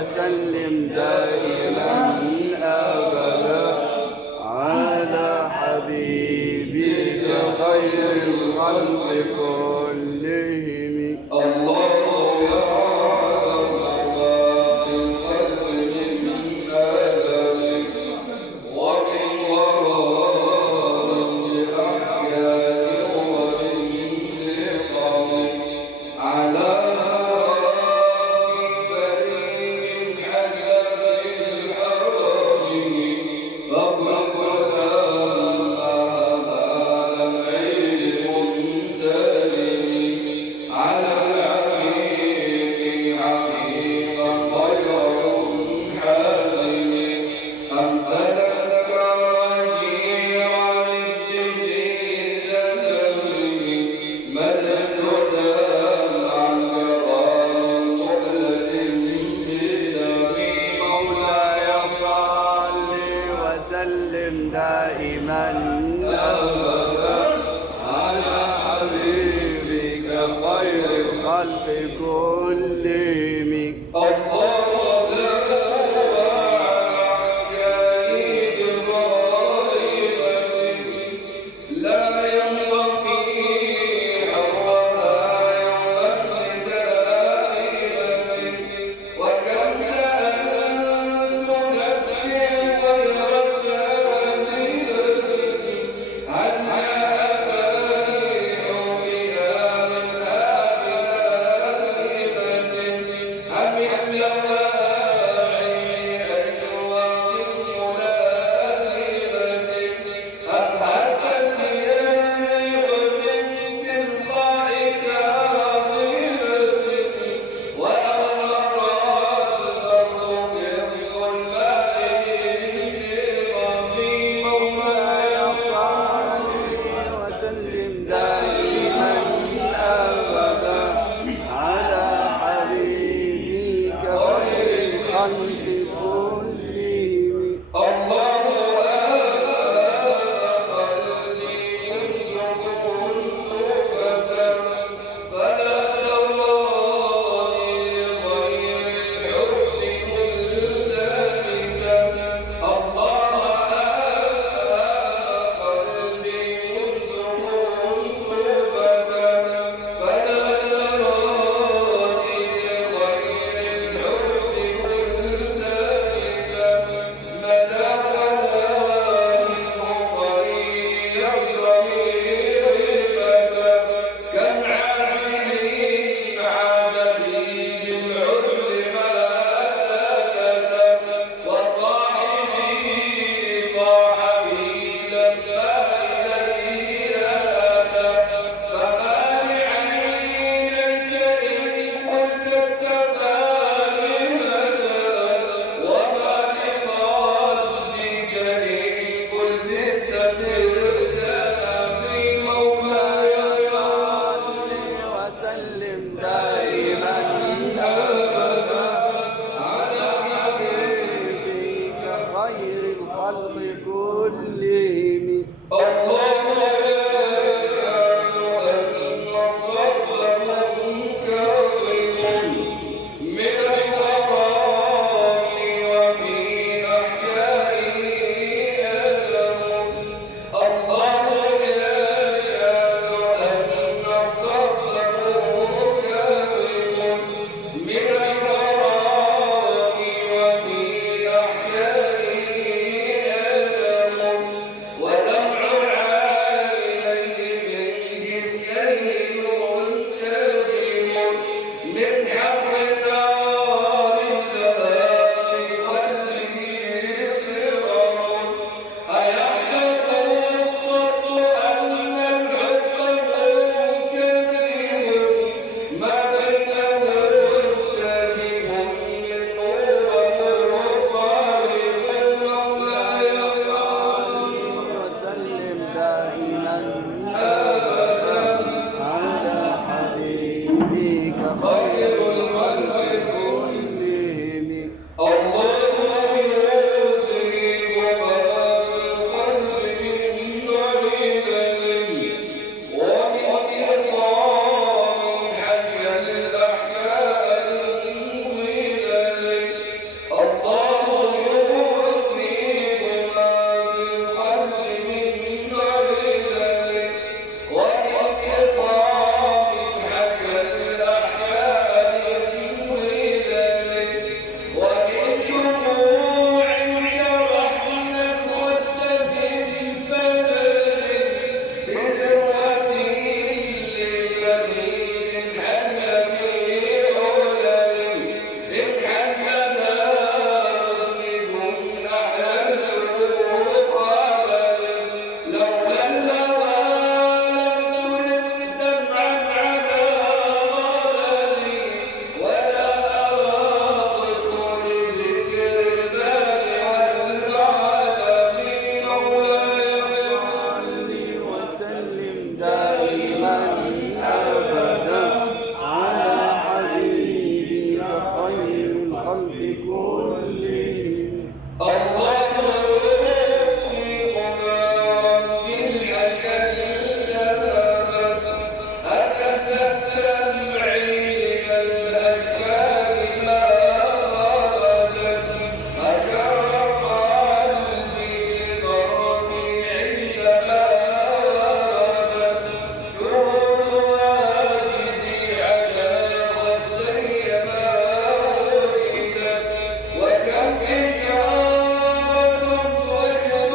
وسلم دائما أبدا على حبيبك خير الخلق كلهم. الله يعلم ما في القلب من ألم ومن وراء أحزان ومن سقم على وسلم دائما أبدا على حبيبك خير الخلق كلهم. الله لا ينطفي أمرها يوم انتسابك وكم سألت نفسي غير سالمك هل جاء فاني أعطيها من هذه الأسئلة أم إلا خير الخلق كلهم. الله يدرك ما بالقلب من علم وباتصام حشى الأحشاء المهلل. الله يدرك ما بالقلب من علم وباتصام حشى الأحشاء المهلل. وبالجموع عند رحمة والذي بالبلد بسرعة لفريد حل في علل انحل ذنبهم أحلى الخلل. لولا الهوى لم ترد دمعا على ضلل ولا أراقت لذكر الله والعالمين. مولاي صل وسلم دائما أبدا على حبيبك خير الخلق كلهم. الله يوفقنا بالحشد ذهبت أسس الدمع إلى الأجفان ما غادت أشار قلبي للرفيع عندما وردت شهود والدي على خدي ما ولدت. وكم إشارة وجد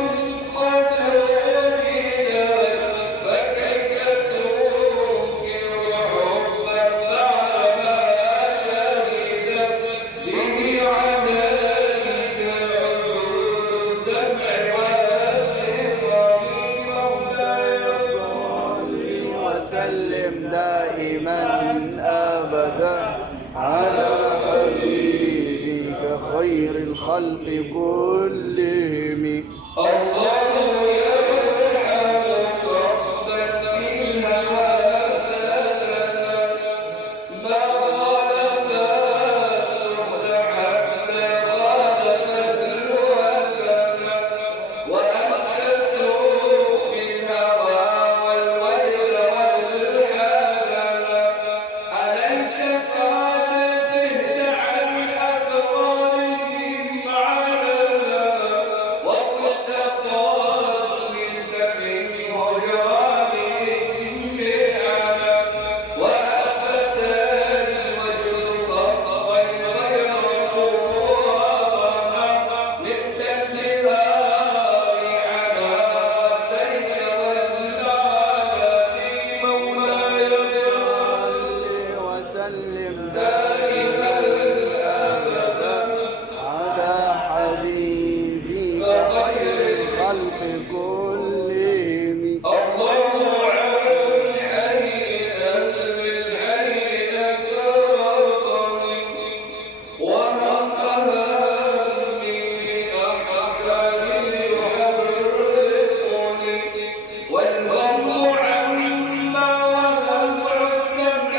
قد وجدت فكيف تنكر حبا بعدما شهدت به عليك عيون الدمع والسقم. مولاي صل وسلم دائما أبدا على حبيبك خير الخلق كلهم. الله يرحم صحبا في الهوى افتتنا ما غالف السحت حتى غالف الوسن وأمكنت في الهوى والوجد والحزن. أليس صادته عن أسرارهم علنا وقلت طالت من هجرانهم بحنا وأثبتني وجد خطا غير قرآن مثل النهار على خديك والعالمين. مولاي صل وسلم دائما أبدا على حبيبك خير الخلق كلهم. الله عن حين للحين فرقني وهم أهمي بأحكام يحرقني والهم عما وهم الدمع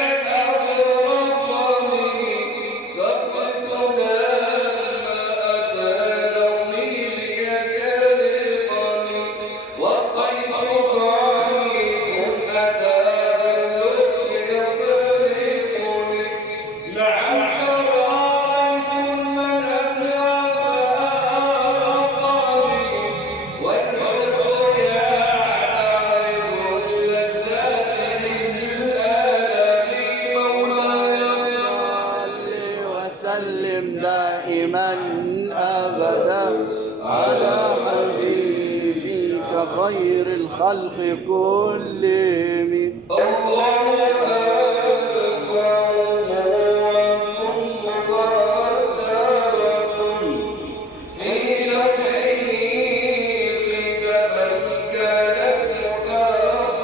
أغرقني فقدت لما أتى نومي ليسترقني والطيف ضعيف أتى باللطف يضربني. نعم سرارا ثم الأدرى فأرقني والحب يعرض اللذات للألم. مولاي صل وسلم دائما أبدا على حبيبك خير الخلق كلهم. الله أكبر نوركم مقدركم في لوحه كتبا كانت مسطرة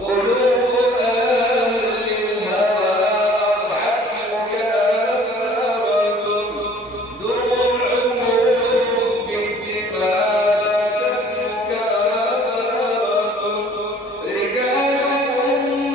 قلوب أهل الهوى أضحت مكسرة دموعهم بالدماء باتت مكررة رجالهم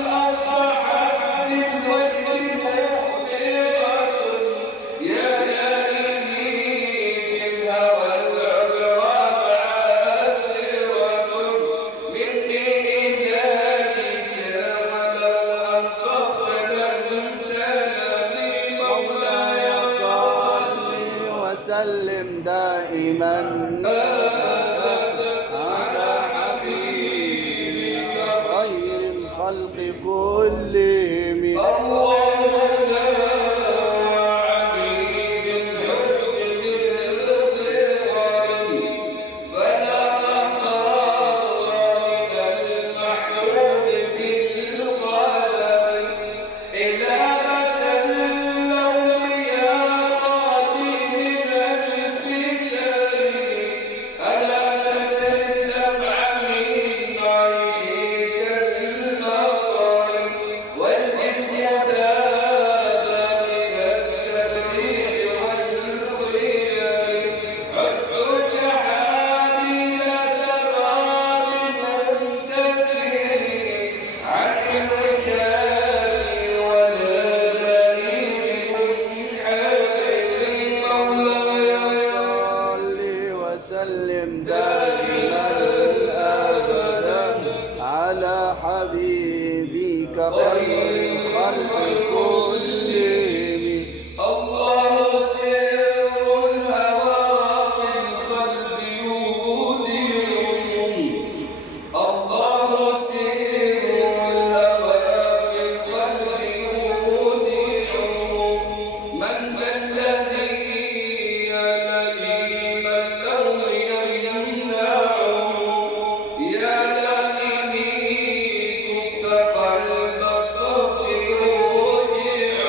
وسلم دائما على حبيبك خير الخلق كلهم. اللهم وعبيد الحب بالصغر فلا مفر من المحبوب في القدر إلى متى اللوم يا ربي من الفكر ألا تجد دمع من عيشك المطر والجسم تاب من التبريد والقيم عدت حالي سراب منتسر عن الرشاد وناداني منحسر مولاي صل وسلم دائما أبدا على حبيبك خير الخلق كلهم. الله سر الهوى في القلب يودع الله سر الهوى في القلب يودع من ذا الذي يلي من لو يمنعه يا لائمي كف قلب الصدق يودع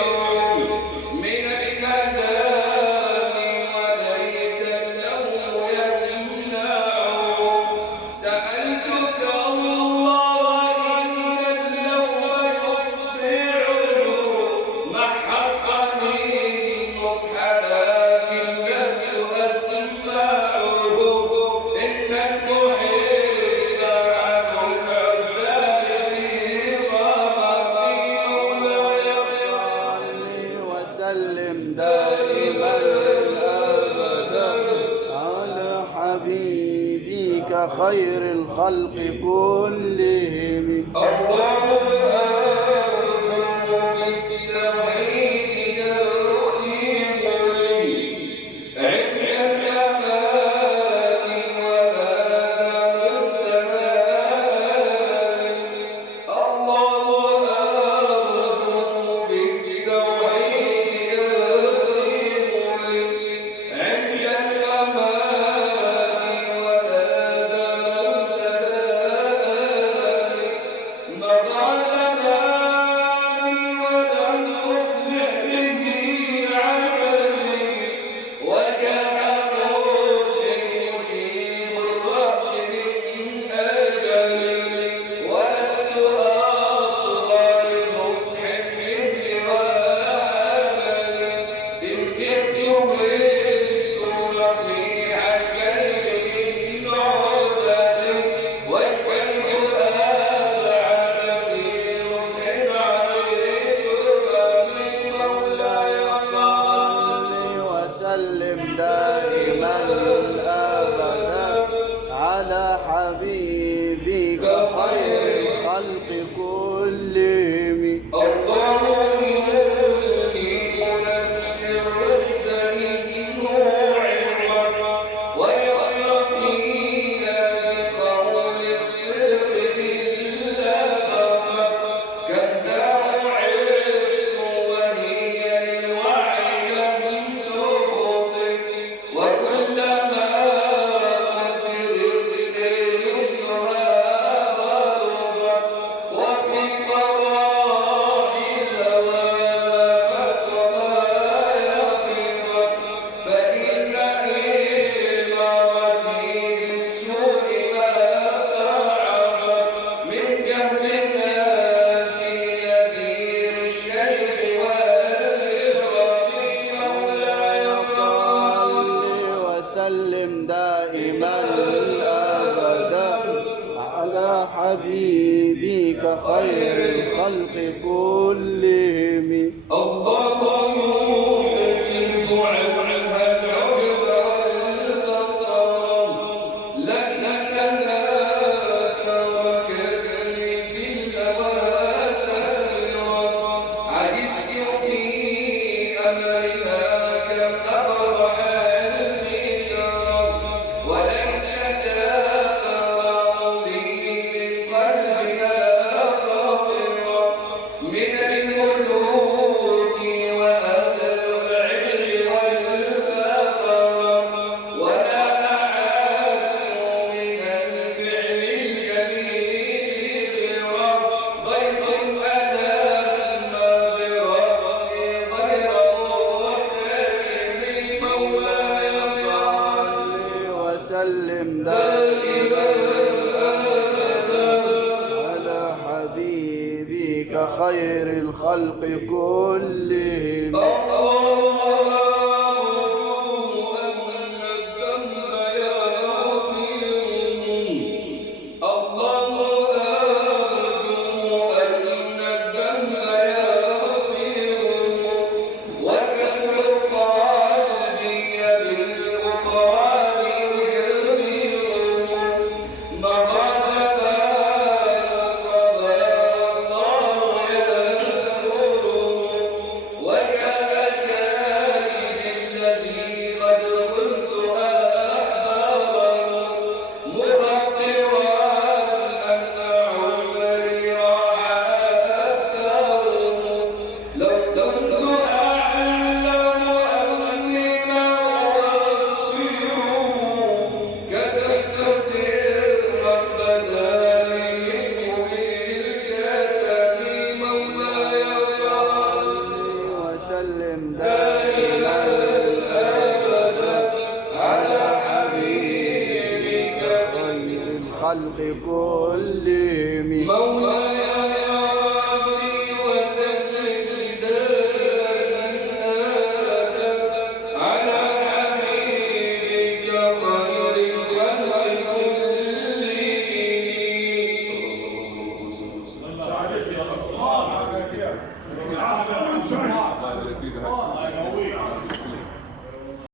من الكلام وليس له يمنعه سألتك الله إن اللوم يصدعه محقني نصحك لست أسمعه إن المحب عن العزال في صممي لا يصل صل وسلم دائما أبدا على حبيبك خير الخلق كلهم. اللهم بالتوحيد يختم لي عند الأمان وهذا منتهى اللهم بالتوحيد يختم لي عند الأمان وهذا منتهى خير الخلق كلهم. وسلم دائما أبدا على حبيبك خير الخلق كلهم. مولاي